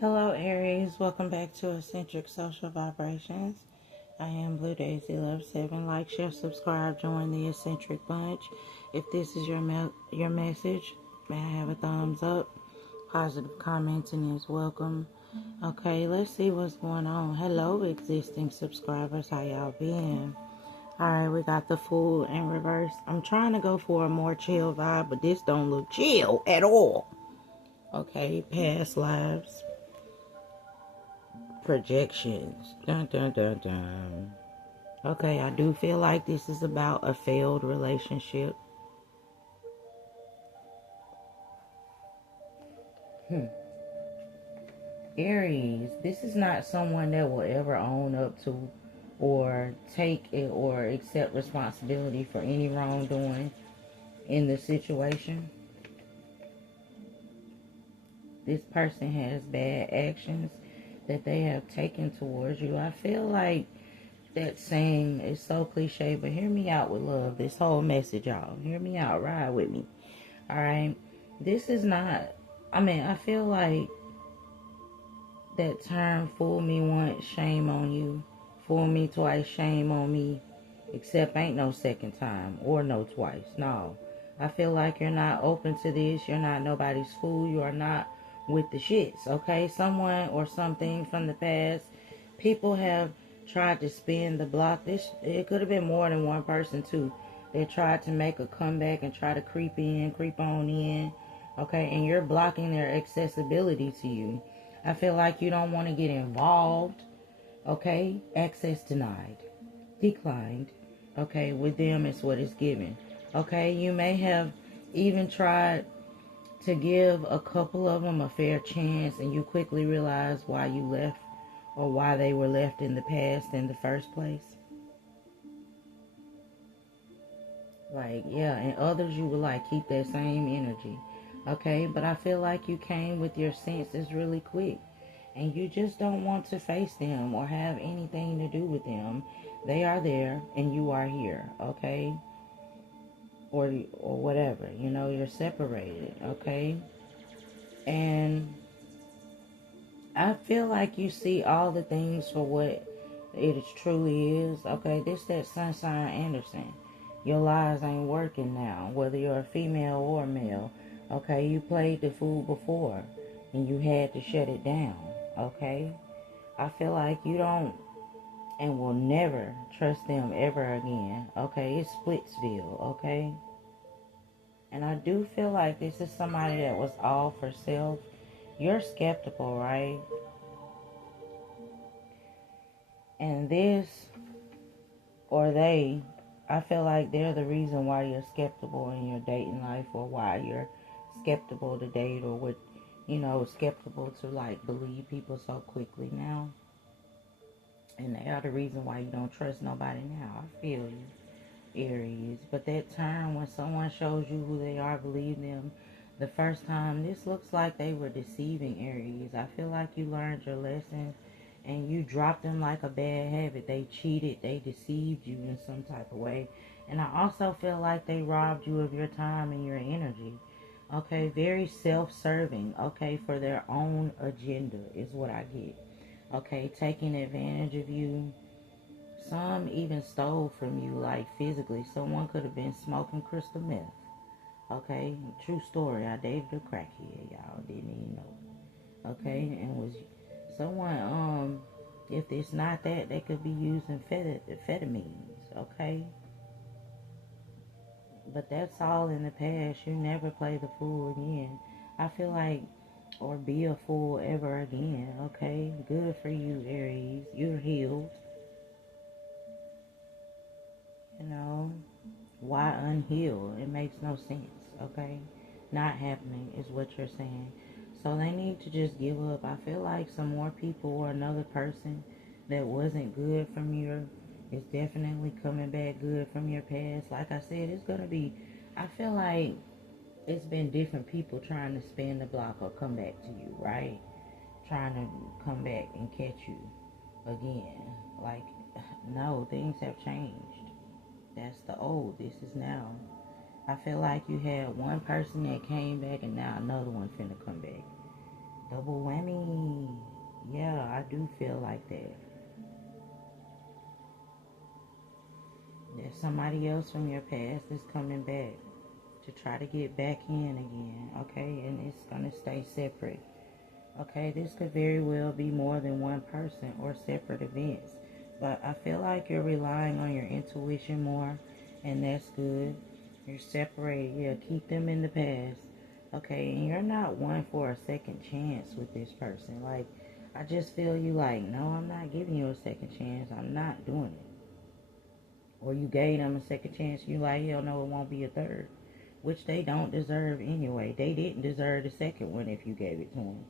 Hello, Aries. Welcome back to Eccentric Social Vibrations. I am Blue Daisy Love 7. Like, share, subscribe, join the Eccentric Bunch. If this is your message, may I have a thumbs up? Positive commenting is welcome. Okay, let's see what's going on. Hello, existing subscribers. How y'all been? Alright, we got the Fool in reverse. I'm trying to go for a more chill vibe, but this don't look chill at all. Okay, past lives. Projections. Dun, dun, dun, dun. Okay, I do feel like this is about a failed relationship. Aries, this is not someone that will ever own up to or take it or accept responsibility for any wrongdoing in the situation. This person has bad actions that they have taken towards you. I feel like that saying is so cliche, but hear me out with love. This whole message, y'all. Hear me out. Ride with me. Alright? This is not, I feel like that term, fool me once, shame on you. Fool me twice, shame on me. Except ain't no second time or no twice. No. I feel like you're not open to this. You're not nobody's fool. You are not with the shits, okay? Someone or something from the past. People have tried to spin the block. It could have been more than one person too. They tried to make a comeback and try to creep on in, okay? And you're blocking their accessibility to you. I feel like you don't want to get involved, okay? Access denied, declined, okay? With them, it's what it's given, okay? You may have even tried to give a couple of them a fair chance, and you quickly realize why you left or why they were left in the past in the first place. Like, yeah, and others you would like keep that same energy, okay? But I feel like you came with your senses really quick, and you just don't want to face them or have anything to do with them. They are there, and you are here, okay? Or whatever, you're separated, okay? And I feel like you see all the things for what it truly is. Okay, this that Sunshine Anderson. Your lies ain't working now, whether you're a female or male. Okay, you played the fool before and you had to shut it down. Okay, I feel like you don't and will never trust them ever again. Okay, it's Splitsville. Okay, and I do feel like this is somebody that was all for self. You're skeptical, right? And this or they, I feel like they're the reason why you're skeptical in your dating life, or why you're skeptical to date, or skeptical to like believe people so quickly now. And they are the reason why you don't trust nobody now. I feel you, Aries. But that time when someone shows you who they are, believe them the first time, this looks like they were deceiving, Aries. I feel like you learned your lesson and you dropped them like a bad habit. They cheated, they deceived you in some type of way. And I also feel like they robbed you of your time and your energy. Okay, very self-serving, okay, for their own agenda is what I get. Okay, taking advantage of you. Some even stole from you, like physically. Someone could have been smoking crystal meth. Okay, true story. I dated a crackhead, y'all didn't even know. Okay, and was someone, if it's not that, they could be using amphetamines. Okay, but that's all in the past. You never play the fool again. I feel like, or be a fool ever again. Okay, good for you, Aries. You're healed. You know, why unheal? It makes no sense, okay? Not happening is what you're saying. So they need to just give up. I feel like some more people or another person that wasn't good from your is definitely coming back good from your past. Like I said, it's gonna be, I feel like it's been different people trying to spin the block or come back to you, right? Trying to come back and catch you again. Like, no, things have changed. That's the old. This is now. I feel like you had one person that came back and now another one finna come back. Double whammy. Yeah, I do feel like that. There's somebody else from your past that's coming back to try to get back in again, okay? And it's going to stay separate, okay? This could very well be more than one person or separate events. But I feel like you're relying on your intuition more, and that's good. You're separated. Yeah, keep them in the past, okay? And you're not one for a second chance with this person. Like, I just feel you like, no, I'm not giving you a second chance. I'm not doing it. Or you gave them a second chance, you like, hell no, it won't be a third. Which they don't deserve anyway. They didn't deserve the second one if you gave it to them.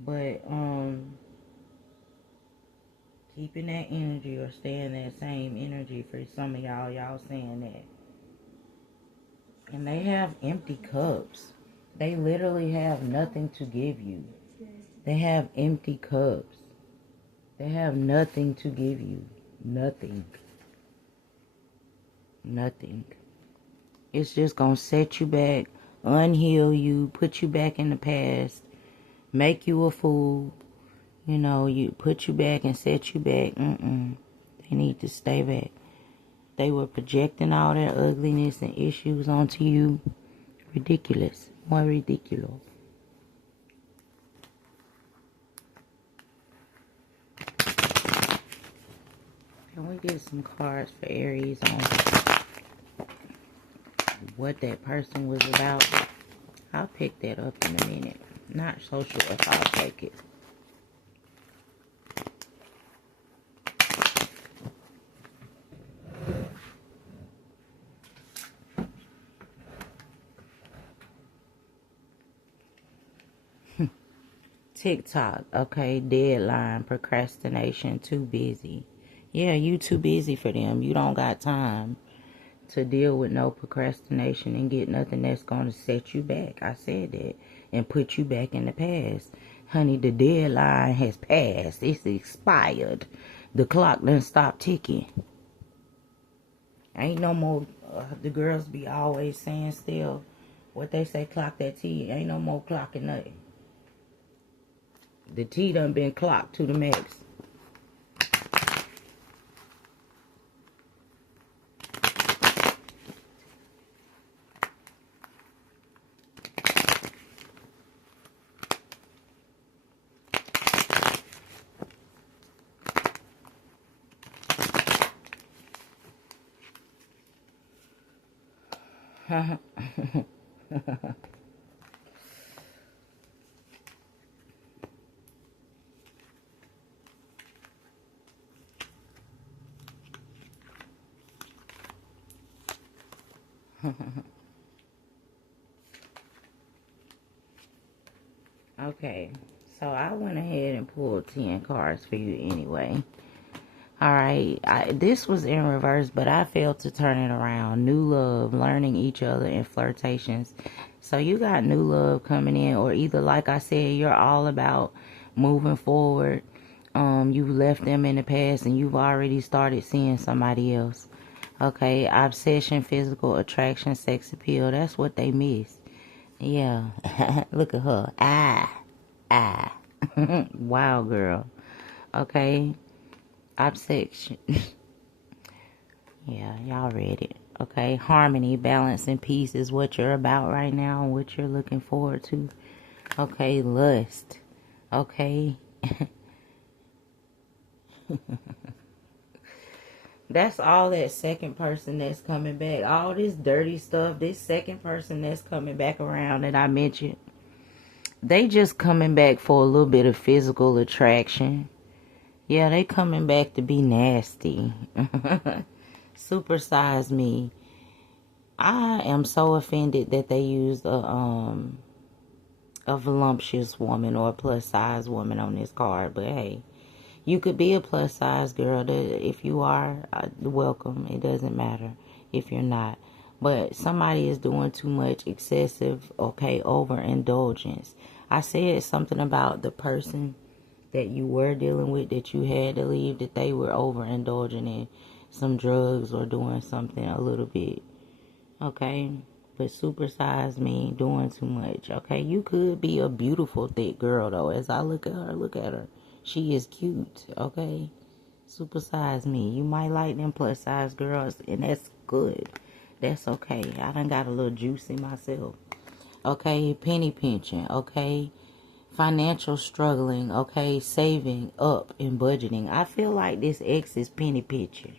But, keeping that energy or staying that same energy for some of y'all saying that. And they have empty cups. They literally have nothing to give you. They have empty cups. They have nothing to give you. Nothing. Nothing. It's just going to set you back, unheal you, put you back in the past, make you a fool. You know, you put you back and set you back. They need to stay back. They were projecting all their ugliness and issues onto you. Ridiculous. More ridiculous. Can we get some cards for Aries on what that person was about? I'll pick that up in a minute. Not so sure if I'll take it. TikTok, okay, deadline, procrastination, too busy. Yeah, you too busy for them. You don't got time to deal with no procrastination and get nothing that's going to set you back. I said that. And put you back in the past. Honey, the deadline has passed. It's expired. The clock done stopped ticking. Ain't no more, the girls be always saying still, what they say, clock that T. Ain't no more clocking nothing. The T done been clocked to the max. Okay, so I went ahead and pulled 10 cards for you anyway. Alright, this was in reverse, but I failed to turn it around. New love, learning each other, and flirtations. So you got new love coming in, or either, like I said, you're all about moving forward. You left them in the past, and you've already started seeing somebody else. Okay, obsession, physical attraction, sex appeal. That's what they miss. Yeah, look at her. Wow, girl. Okay, obsession. Yeah, y'all read it. Okay, harmony, balance, and peace is what you're about right now and what you're looking forward to. Okay, lust. Okay. That's all that second person that's coming back. All this dirty stuff, this second person that's coming back around that I mentioned. They just coming back for a little bit of physical attraction. Yeah, they coming back to be nasty. Supersize me. I am so offended that they used a voluptuous woman or a plus size woman on this card. But hey, you could be a plus size girl. If you are, welcome. It doesn't matter if you're not. But somebody is doing too much excessive, okay, overindulgence. I said something about the person that you were dealing with that you had to leave, that they were overindulging in some drugs or doing something a little bit, okay? But supersize mean doing too much, okay? You could be a beautiful, thick girl, though. As I look at her. She is cute, okay? Supersize me. You might like them plus size girls, and that's good. That's okay. I done got a little juicy myself. Okay, penny pinching, okay? Financial struggling, okay? Saving up and budgeting. I feel like this ex is penny pinching.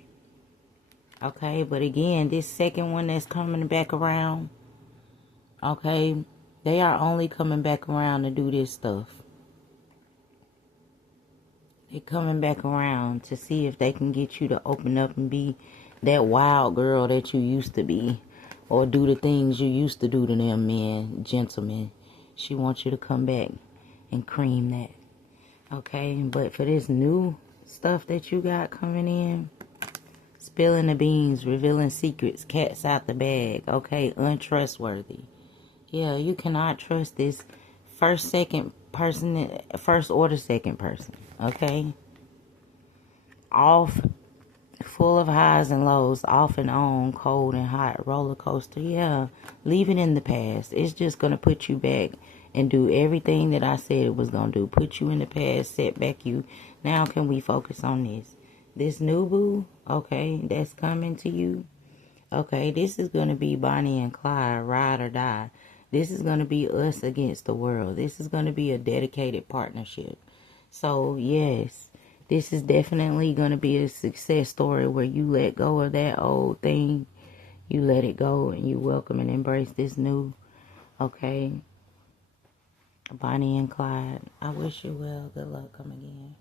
Okay, but again, this second one that's coming back around, okay, they are only coming back around to do this stuff. They're coming back around to see if they can get you to open up and be that wild girl that you used to be. Or do the things you used to do to them men, gentlemen. She wants you to come back and cream that. Okay, but for this new stuff that you got coming in, spilling the beans, revealing secrets, cats out the bag, okay, untrustworthy. Yeah, you cannot trust this first order second person, okay? Off, full of highs and lows, off and on, cold and hot, roller coaster. Yeah, leave it in the past. It's just going to put you back and do everything that I said it was going to do. Put you in the past, set back you. Now can we focus on this? This new boo, okay, that's coming to you. Okay, this is going to be Bonnie and Clyde, ride or die. This is going to be us against the world. This is going to be a dedicated partnership. So, yes, this is definitely going to be a success story where you let go of that old thing. You let it go and you welcome and embrace this new, okay? Bonnie and Clyde, I wish you well. Good luck. Come again.